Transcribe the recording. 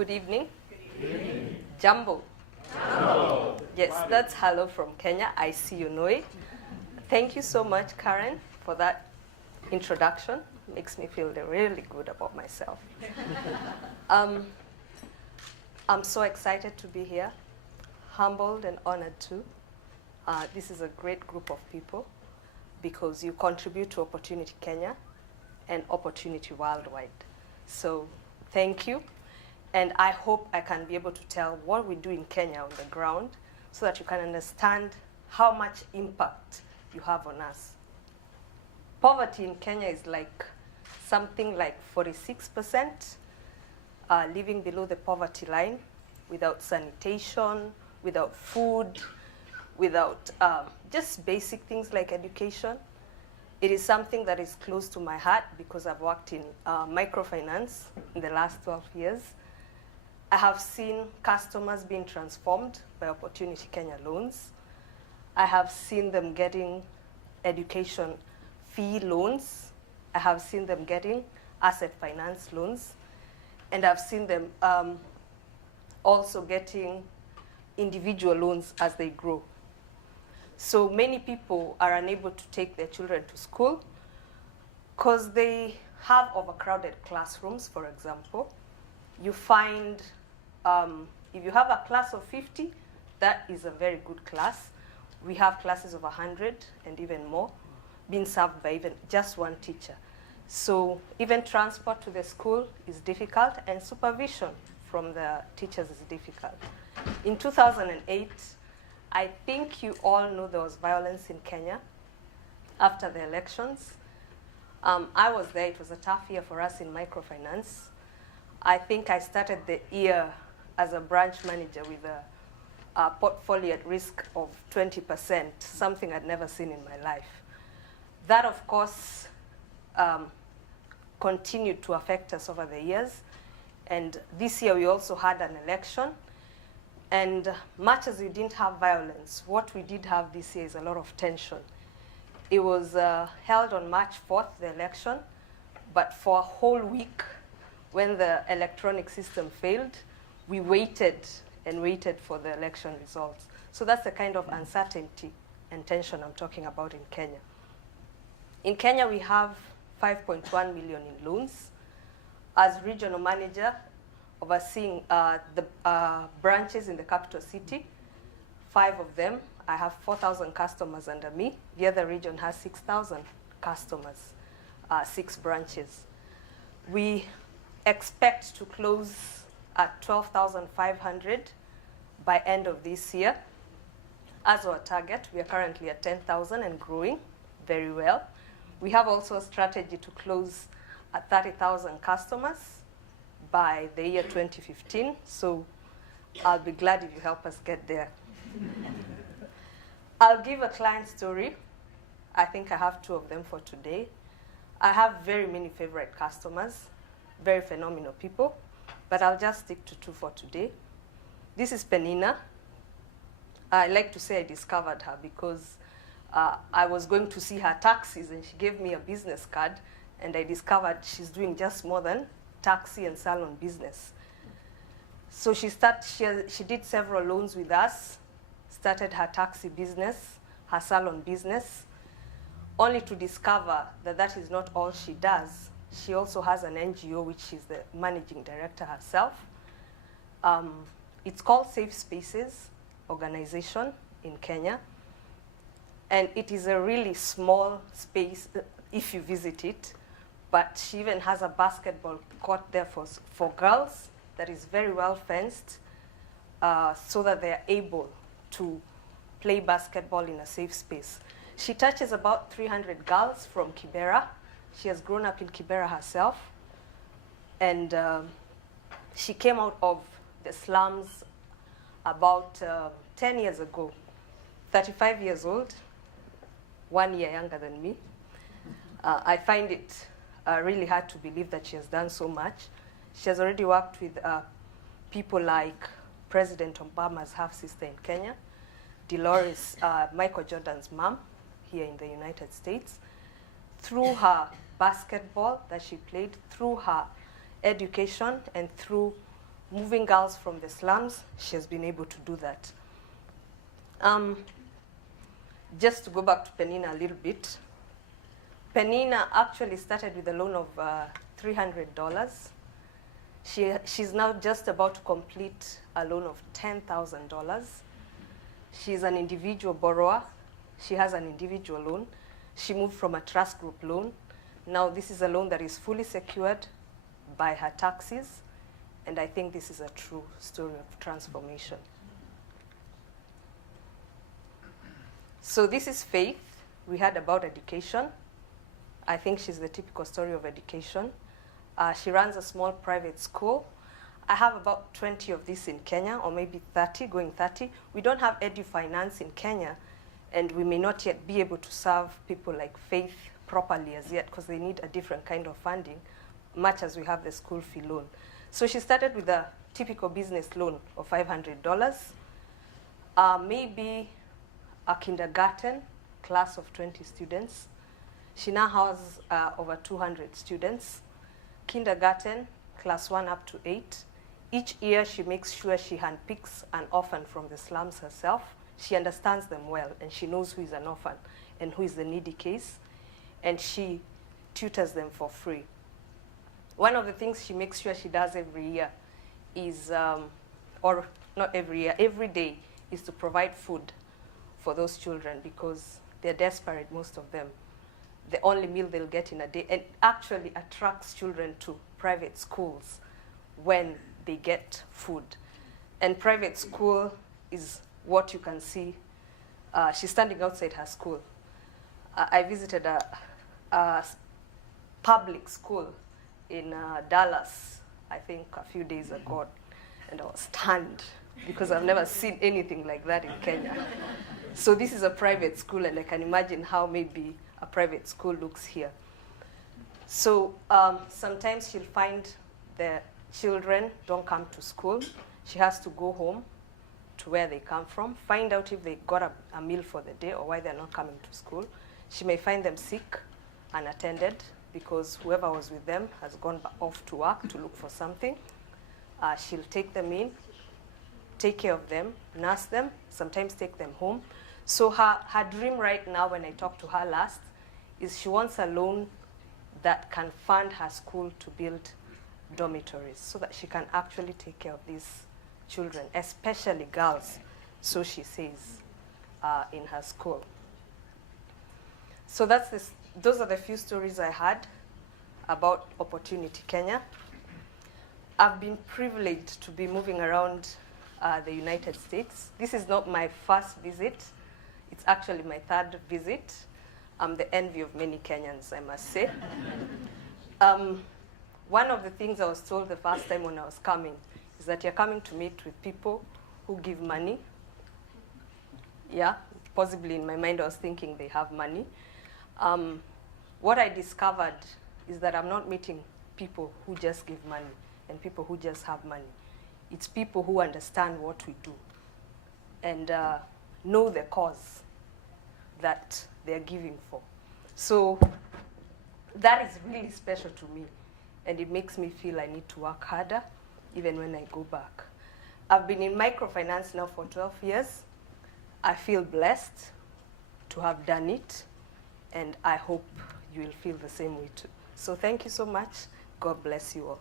Good evening. Jambo. Jambo. Yes, that's hello from Kenya. I see you know it. Thank you so much, Karen, for that introduction. Makes me feel really good about myself. I'm so excited to be here, humbled and honored too. This is a great group of people because you contribute to Opportunity Kenya and Opportunity Worldwide. So thank you. And I hope I can be able to tell what we do in Kenya on the ground so that you can understand how much impact you have on us. Poverty in Kenya is like something like 46%, living below the poverty line, without sanitation, without food, without just basic things like education. It is something that is close to my heart because I've worked in microfinance in the last 12 years. I have seen customers being transformed by Opportunity Kenya loans. I have seen them getting education fee loans. I have seen them getting asset finance loans. And I've seen them also getting individual loans as they grow. So many people are unable to take their children to school because they have overcrowded classrooms, for example. You find if you have a class of 50, that is a very good class. We have classes of 100 and even more being served by even just one teacher. So even transport to the school is difficult and supervision from the teachers is difficult. In 2008, I think you all know there was violence in Kenya after the elections. I was there. It was a tough year for us in microfinance. I think I started the year as a branch manager with a portfolio at risk of 20%, something I'd never seen in my life. That, of course, continued to affect us over the years. And this year we also had an election. And much as we didn't have violence, what we did have this year is a lot of tension. It was held on March 4th, the election, but for a whole week, when the electronic system failed, we waited and waited for the election results. So that's the kind of uncertainty and tension I'm talking about in Kenya. In Kenya, we have 5.1 million in loans. As regional manager, overseeing the branches in the capital city, 5 of them, I have 4,000 customers under me. The other region has 6,000 customers, 6 branches. We expect to close at 12,500 by end of this year. As our target, we are currently at 10,000 and growing very well. We have also a strategy to close at 30,000 customers by the year 2015, so I'll be glad if you help us get there. I'll give a client story. I think I have 2 of them for today. I have very many favorite customers, very phenomenal people, but I'll just stick to 2 for today. This is Penina. I like to say I discovered her because I was going to see her taxis and she gave me a business card and I discovered she's doing just more than taxi and salon business. So she did several loans with us, started her taxi business, her salon business, only to discover that that is not all she does. She also has an NGO, which she's the managing director herself. It's called Safe Spaces Organization in Kenya. And it is a really small space if you visit it. But she even has a basketball court there for girls that is very well fenced so that they are able to play basketball in a safe space. She touches about 300 girls from Kibera. She has grown up in Kibera herself. And she came out of the slums about 10 years ago, 35 years old, 1 year younger than me. I find it really hard to believe that she has done so much. She has already worked with people like President Obama's half-sister in Kenya, Dolores, Michael Jordan's mom here in the United States, through her basketball that she played, through her education, and through moving girls from the slums, she has been able to do that. Just to go back to Penina a little bit, Penina actually started with a loan of $300. She's now just about to complete a loan of $10,000. She's an individual borrower. She has an individual loan. She moved from a trust group loan. Now this is a loan that is fully secured by her taxes, and I think this is a true story of transformation. So this is Faith. We heard about education. I think she's the typical story of education. She runs a small private school. I have about 20 of these in Kenya, or maybe 30, going 30. We don't have edu-finance in Kenya, and we may not yet be able to serve people like Faith properly as yet, because they need a different kind of funding, much as we have the school fee loan. So she started with a typical business loan of $500, maybe a kindergarten class of 20 students. She now has over 200 students. Kindergarten, class 1 up to 8. Each year she makes sure she handpicks an orphan from the slums herself. She understands them well, and she knows who is an orphan and who is the needy case, and she tutors them for free. One of the things she makes sure she does every year is, or not every year, every day, is to provide food for those children, because they're desperate, most of them. The only meal they'll get in a day, and actually attracts children to private schools when they get food. And private school is what you can see. She's standing outside her school. I visited a public school in Dallas, I think a few days ago, and I was stunned because I've never seen anything like that in Kenya. So this is a private school, and I can imagine how maybe a private school looks here. So sometimes she'll find the children don't come to school. She has to go home to where they come from, find out if they got a meal for the day or why they're not coming to school. She may find them sick, unattended, because whoever was with them has gone off to work to look for something. She'll take them in, take care of them, nurse them, sometimes take them home. So her dream right now, when I talked to her last, is she wants a loan that can fund her school to build dormitories so that she can actually take care of these children, especially girls, so she says, in her school. So those are the few stories I had about Opportunity Kenya. I've been privileged to be moving around the United States. This is not my first visit. It's actually my third visit. I'm the envy of many Kenyans, I must say. One of the things I was told the first time when I was coming is that you're coming to meet with people who give money. Yeah, possibly in my mind I was thinking they have money. What I discovered is that I'm not meeting people who just give money and people who just have money. It's people who understand what we do and know the cause that they're giving for. So that is really special to me, and it makes me feel I need to work harder even when I go back. I've been in microfinance now for 12 years. I feel blessed to have done it, and I hope you will feel the same way too. So thank you so much. God bless you all.